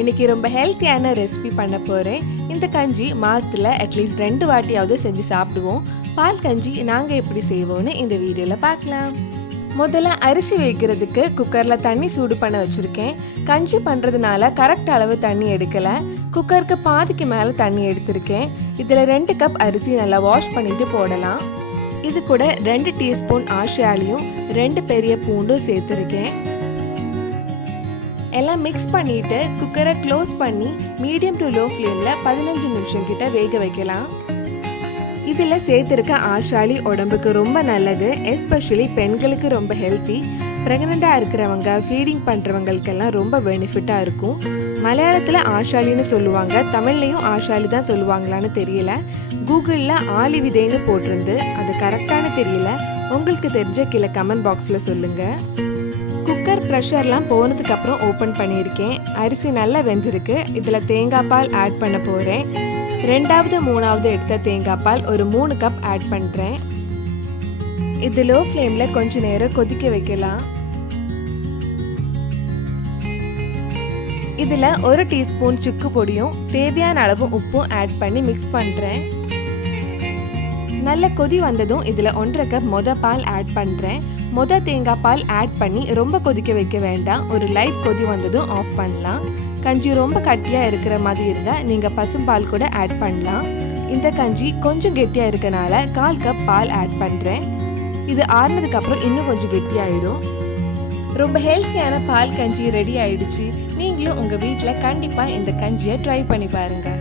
இன்னைக்கு ரொம்ப ஹெல்த்தியான ரெசிபி பண்ண போகிறேன். இந்த கஞ்சி மாதத்தில் அட்லீஸ்ட் 2 வாட்டியாவது செஞ்சு சாப்பிடுவோம். பால் கஞ்சி நாங்கள் எப்படி செய்வோன்னு இந்த வீடியோவில் பார்க்கலாம். முதல்ல அரிசி வைக்கிறதுக்கு குக்கரில் தண்ணி சூடு பண்ண வச்சுருக்கேன். கஞ்சி பண்ணுறதுனால கரெக்ட் அளவு தண்ணி எடுக்கலை. குக்கருக்கு பாதிக்கு மேலே தண்ணி எடுத்திருக்கேன். இதில் 2 கப் அரிசி நல்லா வாஷ் பண்ணிட்டு போடலாம். இது கூட 2 டீஸ்பூன் ஆஷாலியும் 2 பெரிய பூண்டும் சேர்த்துருக்கேன். எல்லாம் மிக்ஸ் பண்ணிட்டு குக்கரை க்ளோஸ் பண்ணி மீடியம் டு லோ ஃப்ளேமில் 15 நிமிஷம் கிட்ட வேக வைக்கலாம். இதில் சேர்த்துருக்க ஆஷாலி உடம்புக்கு ரொம்ப நல்லது. எஸ்பெஷலி பெண்களுக்கு ரொம்ப ஹெல்த்தி. ப்ரெக்னெண்ட்டாக இருக்கிறவங்க, ஃபீடிங் பண்ணுறவங்களுக்கெல்லாம் ரொம்ப பெனிஃபிட்டாக இருக்கும். மலையாளத்தில் ஆஷாலின்னு சொல்லுவாங்க, தமிழ்லையும் ஆஷாலி தான் சொல்லுவாங்களான்னு தெரியல. கூகுளில் ஆலி விதைன்னு போட்டிருந்து, அது கரெக்டானு தெரியல. உங்களுக்கு தெரிஞ்ச கீழே கமெண்ட் பாக்ஸில் சொல்லுங்கள். குக்கர் ப்ரெஷர்லாம் போனதுக்கு அப்புறம் ஓப்பன் பண்ணியிருக்கேன். அரிசி நல்லா வெந்திருக்கு. இதில் தேங்காய் பால் ஆட் பண்ண போகிறேன். 2வது 3வது எடுத்த தேங்காய் பால் ஒரு 3 கப் ஆட் பண்ணுறேன். இது லோ ஃப்ளேமில் கொஞ்ச நேரம் கொதிக்க வைக்கலாம். இதில் 1 டீஸ்பூன் சுக்கு பொடியும் தேவையான அளவு உப்பும் ஆட் பண்ணி மிக்ஸ் பண்ணுறேன். நல்ல கொதி வந்ததும் இதில் 1/2 கப் பால் ஆட் பண்ணுறேன். தேங்காய் பால் ஆட் பண்ணி ரொம்ப கொதிக்க வைக்க வேண்டாம். ஒரு லைட் கொதி வந்ததும் ஆஃப் பண்ணலாம். கஞ்சி ரொம்ப கட்டியாக இருக்கிற மாதிரி இருந்தால் நீங்கள் பசும்பால் கூட ஆட் பண்ணலாம். இந்த கஞ்சி கொஞ்சம் கெட்டியாக இருக்கனால 1/4 கப் பால் ஆட் பண்ணுறேன். இது ஆறுனதுக்கப்புறம் இன்னும் கொஞ்சம் கெட்டியாயிடும். ரொம்ப ஹெல்த்தியான பால் கஞ்சி ரெடி ஆயிடுச்சு. நீங்களும் உங்கள் வீட்டில் கண்டிப்பாக இந்த கஞ்சியை ட்ரை பண்ணி பாருங்கள்.